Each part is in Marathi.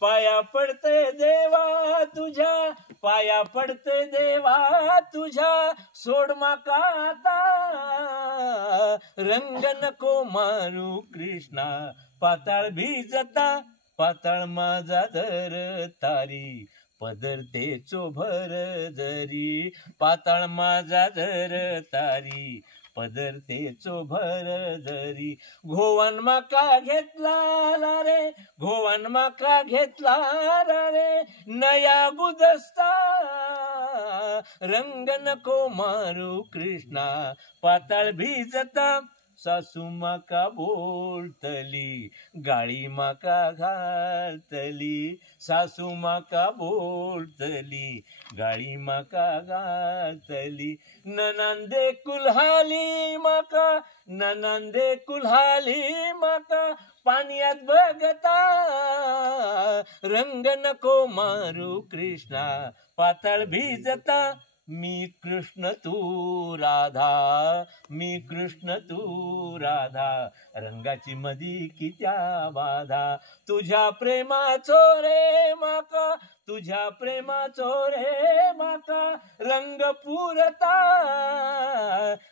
पाया पडते देवा तुझ्या, पाया पडते देवा तुझ्या, सोड माका आता रंग नको मारू कृष्णा. पाताळ भिजता पाताळ माझा दर तारी, पदरते चोभर जरी. पाताळ माझा दर तारी, पदरते चोभर जरी. घोवन माका घेतला रे, घोवन माका घेतला रे, नया गुदस्ता रंग नको मारू कृष्णा. पाताळ भिजता सासू माका बोलतली, गाळी माका घालतली. सासू माका बोलतली, गाळी माका घालतली. ननंदे कुल्हाली माका, ननंदे कुल्हाली माका, पाण्यात बघता रंग नको मारू कृष्णा. पाताळ भिजता मी कृष्ण तू राधा, मी कृष्ण तू राधा, रंगाची मधी कित्या बाधा. तुझ्या प्रेमाचो रे माका, तुझ्या प्रेमाचो रे माका, रंग पुरता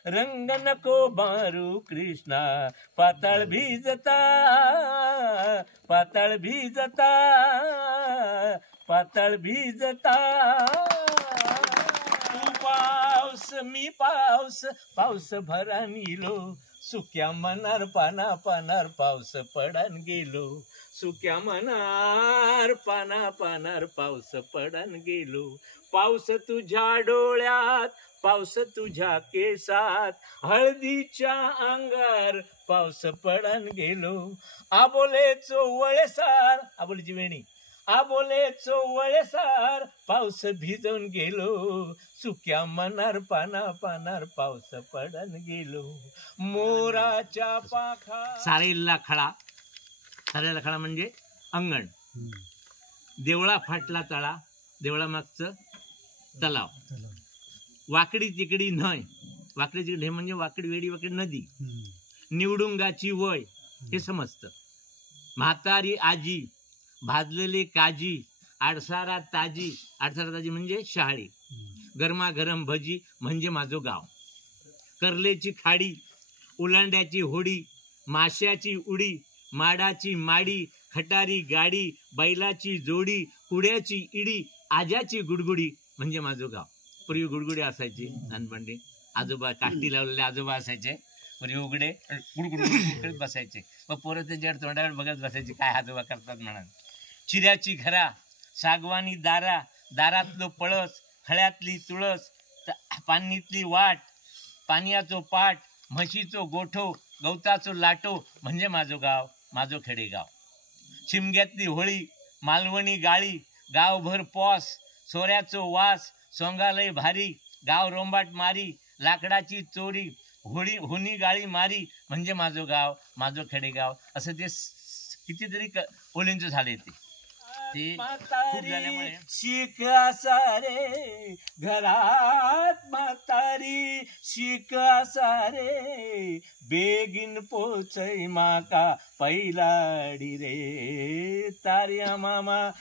रंग नको मारू कृष्णा. पाताळ भिजता, पाताळ भिजता, पाताळ भिजता. पाऊस मी पाऊस, पाऊस भरान गेलो, सुक्या मनार पाना पानार पाऊस पडान गेलो. सुक्या मनार पाना पानार पाऊस पडान गेलो. पाऊस तुझ्या डोळ्यात, पाऊस तुझ्या केसात, हळदीच्या अंगार पाऊस पडान गेलो. आबोले चोवळेसार, आबोलीची वेणी, आबोले चोवळेसार पाऊस भिजून गेलो. सुक्या मनार पाना पानार पाऊस पडन गेलो. मोराच्या पाखा. सारेला खळा, सारेला खळा म्हणजे अंगण. देवळा फाटला तळा, देवळा मागचं तलाव. वाकडी तिकडी न्हय, वाकडी तिकडी म्हणजे वाकडी वेडी वाकडी नदी. निवडुंगाची वय हे समजतं. म्हातारी आजी, भाजलेली काजी, आडसारा ताजी, आडसारा ताजी म्हणजे शहाळी. गरमागरम भजी म्हणजे माझं गाव. करलेची खाडी, उलांड्याची होडी, माश्याची उडी, माडाची माडी, खटारी गाडी, बैलाची जोडी, कुड्याची इडी, आज्याची गुडगुडी म्हणजे माझं गाव. पूर्वी गुडगुडी असायची लहानपणी. आजोबा काष्टी लावलेले आजोबा असायचे. पूर्वी उघडे गुडगुड बसायचे. मग पोरं त्याच्यावर तोंडावर बघत बसायचे काय आजोबा करतात म्हणून. चिऱ्याची घरा, सागवानी दारा, दारातलो पळस, खळ्यातली तुळस, पाणीतली वाट, पाण्याचो पाट, म्हशीचो गोठो, गवताचो लाटो म्हणजे माझं गाव, माझं खेडेगाव. शिमग्यातली होळी, मालवणी गाळी, गावभर पॉस, सोऱ्याचो वास, सोंगालय भारी, गाव रोंबाट मारी, लाकडाची चोरी, होणी गाळी मारी म्हणजे माझं गाव, माझं खेडेगाव. असं ते कितीतरी ओलींचं झाले. ते खूप झाल्यामुळे शिका सारे घरात म्हातारी, शिका सारे बेगीन पोचय माका पैलाडी रे. तार्या मामा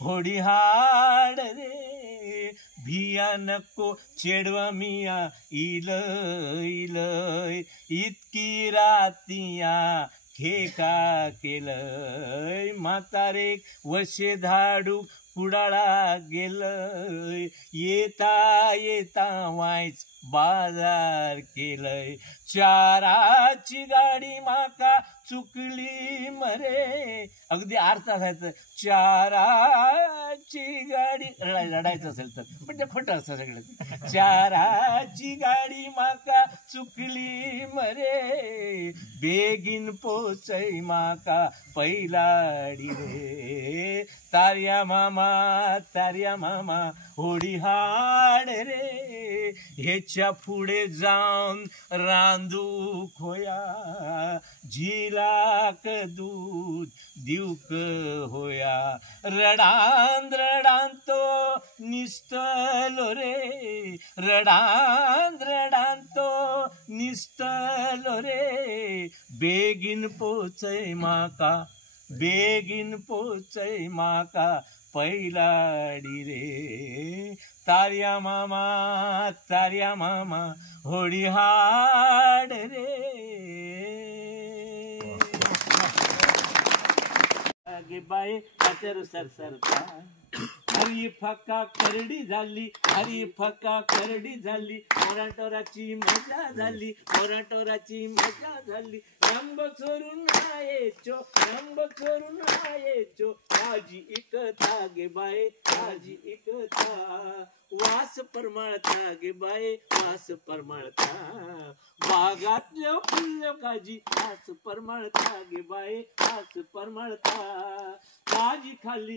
होडी हाड रे. भिया नको चेडवा मिया इलय, इतकी रातिया खेका केलंय. म्हातारे वशे धाडू कुडाळा गेलंय, येता येता वायच बाजार केलंय. चाराची गाडी माका चुकली मरे. अगदी अर्थ असायचं चाराची गाडी, रडायचं असेल तर, पण ते खोटं असतं सगळं. चाराची गाडी माका चुकली मरे, बेगीन पोचय माका पैलाडी रे. तार्या मामा होडी हाड रे. ह्याच्या पुढे जाऊन रांदू खोया, झिलाक दूध दिवक होया. रडान रडान तो निस्तलो रे, रडान रडान तो निस्तलो रे. बेगीन पोचय माका बेगीन पोचय माका पैलाडी रे तार्या मामा होडी हाड रे आगे बाय आचर सरसरता हरी फक्का करडी झाली हरी फक्का करडी झाली मोराटोराची मजा झाली मोराटोराची मजा झाली रंब चोरून आयेचो आजी इकता गे बाय आजी इकता वास परमाळता गे बाय वास परमाळता बागातल्या फुल्ल्या काजी वास परमाळता गे बाय वास परमाळता काजी खाली